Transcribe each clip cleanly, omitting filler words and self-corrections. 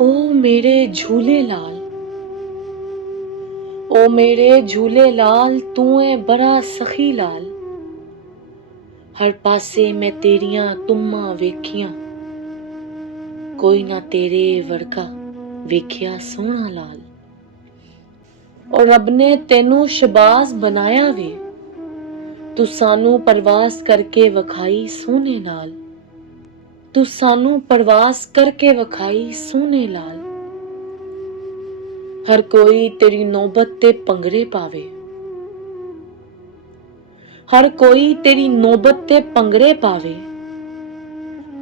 ओ मेरे झूले लाल, ओ मेरे झूले लाल, तू है बड़ा सखी लाल। हर पासे मैं तेरियां तुम्मा वेखियां, कोई ना तेरे वर्गा वेखिया सोहना लाल। और रब ने तेनू शबाज बनाया वे, तू सानू परवास करके वखाई सोने नाल। तू सानू परवास करके वखाई सोने लाल। हर कोई तेरी नौबत ते पंगरे पावे, हर कोई तेरी नौबत ते पंगरे पावे।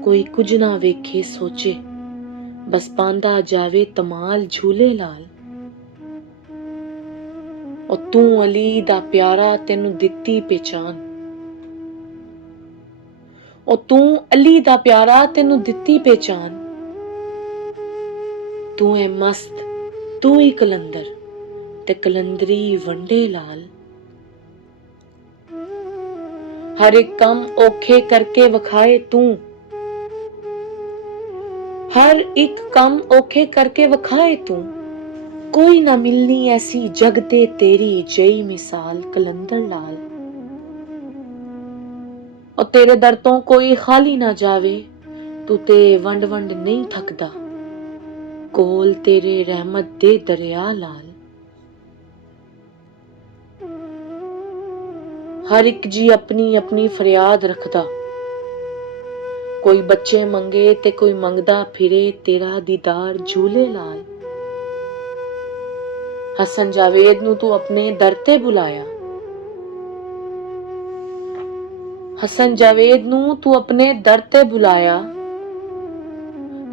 कोई कुछ ना वेखे सोचे, बस पांदा जावे तमाल झूले लाल। और तू अली दा प्यारा तेनू दित्ती पहचान, और तू अली दा प्यारा तेनू दित्ती पहचान। तू है मस्त, तू ही कलंदर ते कलंदरी वंडे लाल। हर एक कम औखे करके वखाए तू, हर एक कम औखे करके वखाए तू। कोई ना मिलनी ऐसी जग ते तेरी जई मिसाल कलंदर लाल। और तेरे दर तो कोई खाली ना जावे, तू ते वंड वंड नहीं थकदा, कोल तेरे रहमत दे दरिया लाल। हर एक जी अपनी अपनी फरियाद रखदा, कोई बच्चे मंगे ते कोई मंगदा फिरे तेरा दीदार झूले लाल। हसन जावेद नू तू अपने दर ते बुलाया, हसन जावेद नू तू अपने दर ते बुलाया।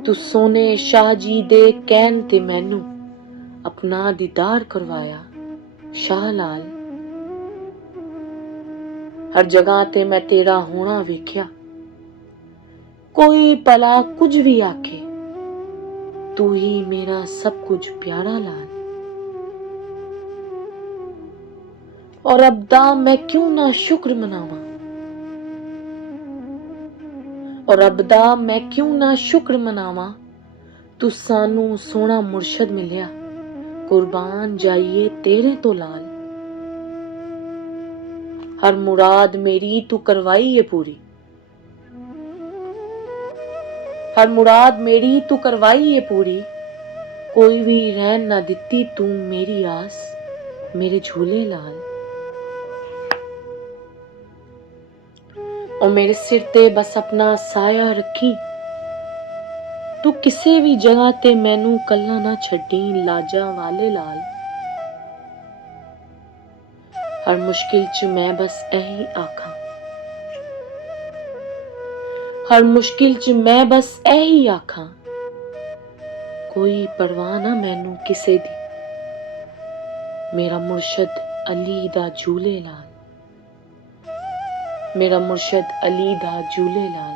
तू सोने शाह जी दे कहन ते मैनू अपना दीदार करवाया शाह लाल। हर जगह ते मैं तेरा होना वेख्या, कोई भला कुछ भी आखे, तू ही मेरा सब कुछ प्यारा लाल। और अब दा मैं क्यों ना शुक्र मनावा, और अब दा मैं क्यों ना शुक्र मनावा। तू सानू सोना मुर्शद मिलिया, कुर्बान जाइए तेरे तो लाल। हर मुराद मेरी तू करवाई है पूरी, हर मुराद मेरी तू करवाई है पूरी। कोई भी रहन ना दित्ती तू मेरी आस मेरे झूले लाल। और मेरे सिर ते बस अपना साया रखी, तू किसी भी जगह ते मैनू कल्ला ना छड्डी लाजा वाले लाल। हर मुश्किल च मैं बस यही आखा, हर मुश्किल च मैं बस यही आखा, कोई परवाह ना मैनू किसे दी, मेरा मुर्शद अली दा झूले लाल, मेरा मुर्शद अली दा झूले लाल।